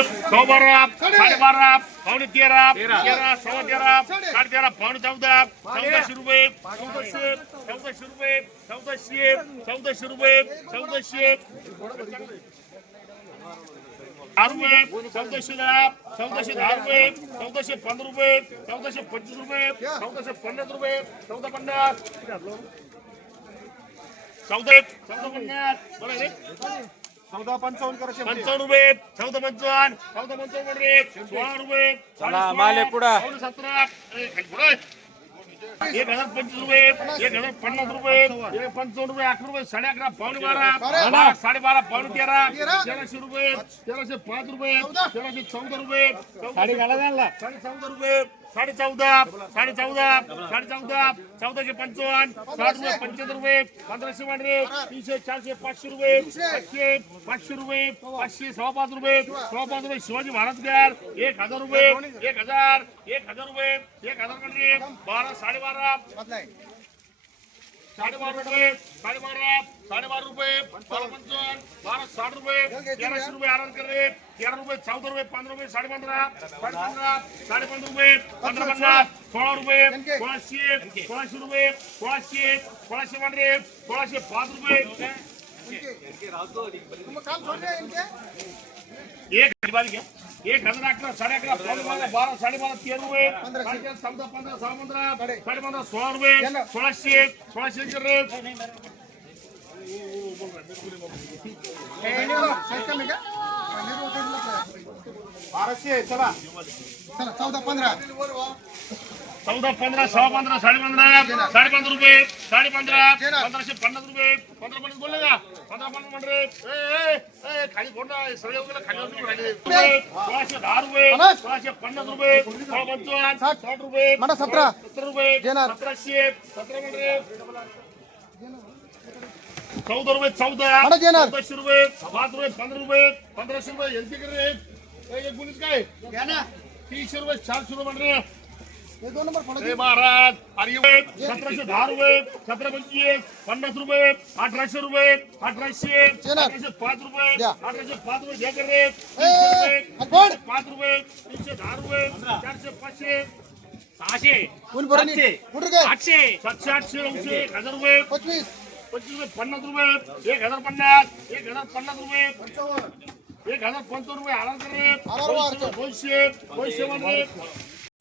बारा साडेबारा पावणे तेरा. तेरा सव्वा तेरा साडे. तेरा पावणे चौदा चौदाशे रुपये चौदाशे चौदाशे रुपये चौदाशे चौदाशे रुपये चौदाशे. दहा रुपये चौदाशे दहा चौदाशे दहा रुपये चौदाशे पंधरा रुपये चौदाशे पंचवीस रुपये चौदाशे पन्नास रुपये चौदा पन्नास. चौदा चौदा पन्नास. बरं चौदा पंचावन्न करा शेवटी. पंचावन्न रुपये चौदा पंचावन्न चौदा पंचावन्न रे सोळा रुपये चला, माले पुढं. सतरा ए, खाली पुढं. एक हजार पंचवीस रुपये एक हजार पन्नास रुपये एक पंचावन्न रुपये अकरा रुपये साडे अकरा पावणे बारा बारा साडेबारा पावणे तेरा तेराशे रुपये तेराशे पाच रुपये तेराशे चौदा रुपये साडे साडे चौदा रुपये साडे चौदा साडे चौदा साडे चौदा चौदाशे पंचावन्न साठ रुपये पंच्याहत्तर रुपये पंधराशे वाढले तीनशे चारशे पाचशे रुपये पाचशे पाचशे रुपये पाचशे सव्वा पाच रुपये सव्वा पाच रुपये शिवाजी महाराज द्याल एक हजार रुपये एक हजार एक हजार रुपये एक हजारकडे बारा साडेबारा साडेबारा रुपये साडेबारा साडेबारा रुपये बारा पंचावन्न बारा साठ रुपये तेराशे रुपये आराम कर तेरा रुपये चौदा रुपये पंधरा रुपये साडे पंधरा साडे पंधरा साडे पंधरा रुपये पंधरा पन्नास सोळा रुपये सोळाशे सोळाशे रुपये सोळाशे सोळाशे वाढले सोळाशे पाच रुपये. एक हजार घ्या. एक हजार अकरा साडे अकरा बारा बारा साडेबारा तेरा रुपये चौदा पंधरा सहा पंधरा. साडे. पंधरा सोळा रुपये सोळाशे सोळाशे रे. बाराशे चला चौदा पंधरा. चौदा पंधरा सहा पंधरा साडे पंधरा साडे पंधरा रुपये साडे पंधरा पंधराशे पन्नास रुपये पंधरा पन्नास बोलले का पंधरा पन्नास म्हण रे ए, ए, ए, खाली फोड ना सगळे वगैरे खाली सोळाशे दहा रुपये सोळाशे पन्नास रुपये पंचावन्न साठ. रुपये म्हणा सतरा. सत्तर रुपये. सतराशे सतरा म्हण रे चौदा रुपये चौदा. चौदाशे रुपये पाच रुपये पंधरा रुपये पंधराशे रुपये यांचे कडे रे? एक गुणीच काय? तीनशे रुपये चारशे रुपये म्हण महाराज. अरे एवढे सतराशे दहा रुपये सतरा पंचवीस पन्नास रुपये अठराशे रुपये अठराशे अठराशे पाच रुपये. अठराशे पाच रुपये रुपये. पाच रुपये तीनशे दहा रुपये चारशे पाचशे. सहाशे. आठशे. सातशे आठशे नऊशे एक हजार रुपये पंचवीस. पंचवीस रुपये पन्नास रुपये एक हजार पन्नास एक हजार पन्नास रुपये एक हजार पंचावन्न रुपये आराम कर रे आराम वार कर. दोनशे दोनशे वन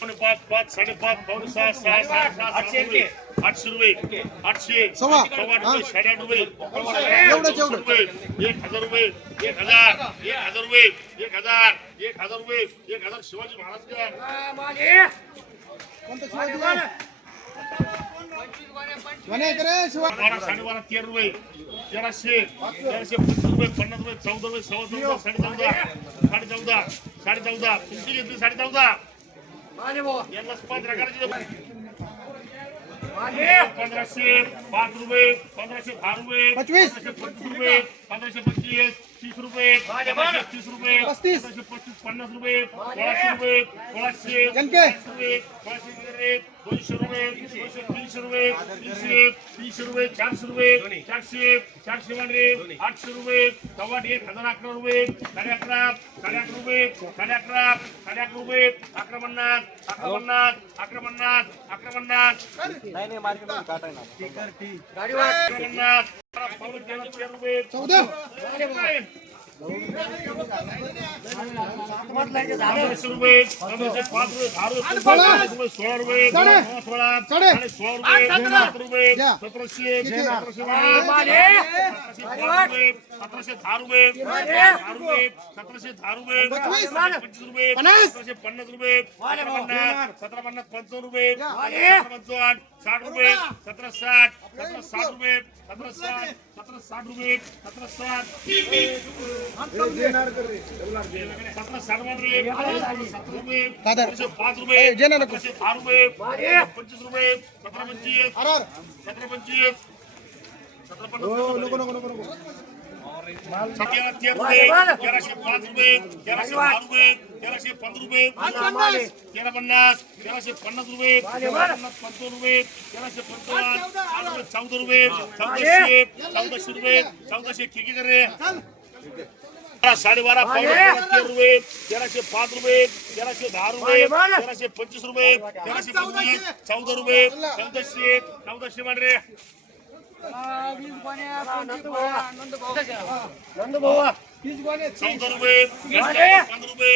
पावणे पाच पाच साडेपाच पावणे सहा सहा सहा सहा आठशे रुपये आठशे रुपये आठशे सव्वा. रुपये साडेआठ रुपये. रुपये एक हजार रुपये एक हजार एक हजार रुपये एक हजार एक हजार रुपये एक हजार शिवाजी महाराज? बारा साडेबारा तेरा रुपये तेराशे तेराशे पन्नास रुपये पन्नास रुपये चौदा रुपये सव्वा चौदा साडे चौदा साडे चौदा साडे चौदा तुमची घेतली साडे चौदा पंधराशे पाच रुपये पंधराशे दहा रुपये. पंधराशे पंचवीस रुपये. पंधराशे पंचवीस तीस रुपये तीस रुपये पस्तीस. पस्तीस पन्नास रुपये सोळाशे रुपये सोळाशे. रुपये सोळाशे रुपये दोनशे रुपये दोनशे. तीनशे रुपये तीनशे तीनशे रुपये चारशे रुपये चारशे चारशे वाढले आठशे रुपये सव्वा एक हजार अकरा रुपये साडे अकरा साडे अकरा रुपये साडे अकरा साडे अकरा रुपये अकरा पन्नास अकरा पन्नास अकरा पन्नास अकरा पन्नास. नाही नाही मार्केट पन्नास. अकरा पावणे तेरा तेरा रुपये पाच रुपये सोळा रुपये सोळा सात रुपये सतराशे सतराशे रुपये सतराशे दहा रुपये दहा रुपये सतराशे दहा रुपये पंचवीस. रुपये सतराशे पन्नास रुपये सतरा पन्नास पंचावन्न रुपये पंचावन्न साठ रुपये सतरा साठ सतरा साठ रुपये सतरा साठ सतरा साठ रुपये सतरा साठ. सतरा साठ रुपये सतरा रुपये पाच रुपये नको. दहा रुपये पंचवीस रुपये सतरा पंचवीस. सतरा पंचवीस सतरा हो, पन्नास. तेराशे पाच रुपये तेराशे दहा रुपये तेराशे पंधरा रुपये तेरा पन्नास तेराशे पन्नास रुपये पन्नास पंचावन्न रुपये तेराशे पंचावन्न चौदा रुपये चौदाशे चौदाशे रुपये चौदाशे किती रे साडेबारा पावणे रुपये तेराशे पाच रुपये तेराशे दहा रुपये तेराशे पंचवीस रुपये तेराशे पंचवीस चौदा रुपये चौदाशे चौदाशे मान रे. चौदा रुपये पंधरा रुपये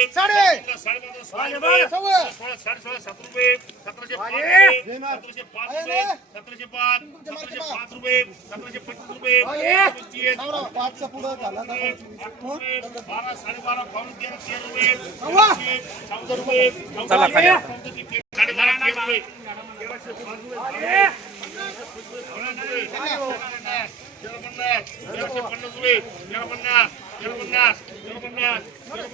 सोळा साडे सोळा सात रुपये सतराशे पाच रुपये सतराशे पाच रुपये सतराशे पाच सतराशे पाच रुपये सतराशे पंचवीस रुपये बारा साडेबारा पाऊन तेरा तेरा रुपये चौदा रुपये चला खाली. साडेबारा तेरा रुपये तेराशे पाच रुपये तेरा पन्नास तेराशे पन्नास रुपये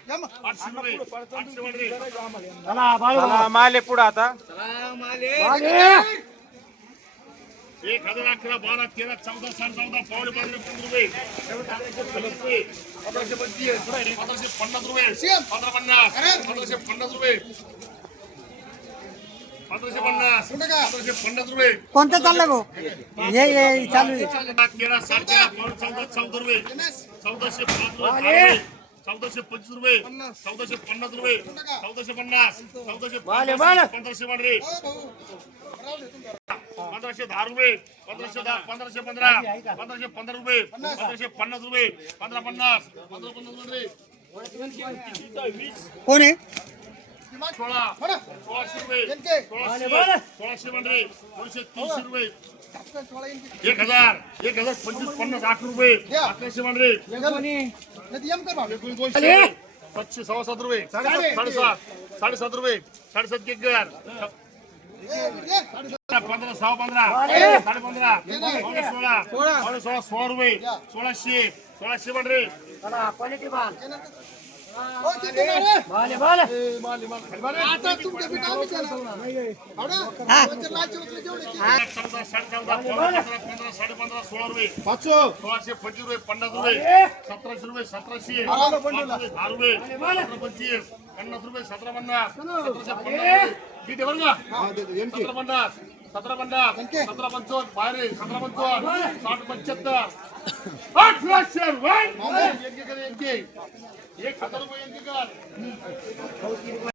तेरा पन्नास तेरा पन्नास तेरा पन्नास तेरा पन्नास चौदा रुपये चौदाशे चौदाशे रुपये चौदाशे पाच रुपये तेराशे रुपये तेराशे मान रे तीनशे दहा तीनशे दहा रुपये चारशे रुपये चारशे रुपये आपली आठशे आठशे रुपये आठशे मान रे चला माले पुढे आता एक हजार अकरा बारा तेरा चौदा साडे चौदा पावणे पंधरा पंधरा रुपये पंधराशे पंधराशे पंचवीस पंधराशे पन्नास रुपये पंधरा पन्नास पंधराशे पन्नास रुपये पंधराशे पन्नास पंधराशे पन्नास रुपये कोणतं चाललं भाऊ ये ये चालू आहे तेरा साडे तेरा पावणे चौदा चौदा रुपये चौदाशे पाच रुपये चौदाशे पंचवीस रुपये. चौदाशे पन्नास रुपये. चौदाशे पन्नास. चौदाशे पंधराशे मान रे पंधराशे दहा रुपये. पंधराशे दहा पंधराशे पंधरा. पंधराशे पंधरा रुपये. पंधराशे पन्नास रुपये. पंधरा पन्नास. पंधरा पन्नास मान रे वीस कोण आहे? सोळा. सोळाशे रुपये सोळाशे दोनशे तीनशे रुपये एक हजार. एक हजार पंचवीस पन्नास आठ रुपये. अकराशे भाऊ. दोनशे. पाचशे सव्वा सात रुपये. साडेसात साडेसात. रुपये. साडेसात एक हजार. पंधरा सहा पंधरा. साडे पंधरा. पावणे सोळा. पावणे सोळा सोळा रुपये. सोळाशे. सोळाशे मान चौदा साडे चौदा पंधरा साडे पंधरा सोळा रुपये सोळाशे पंचवीस रुपये पन्नास रुपये सतराशे रुपये सतराशे रुपये दहा रुपये सतरा पंचवीस पन्नास रुपये सतरा पन्नास सतराशे पन्नास किती बरं का सतरा पन्नास सतरा पन्नास सतरा पंचावन्न बाहेर सतरा पंचावन्न साठ पंच्याहत्तर. आठ रुपये. एक हजार रुपये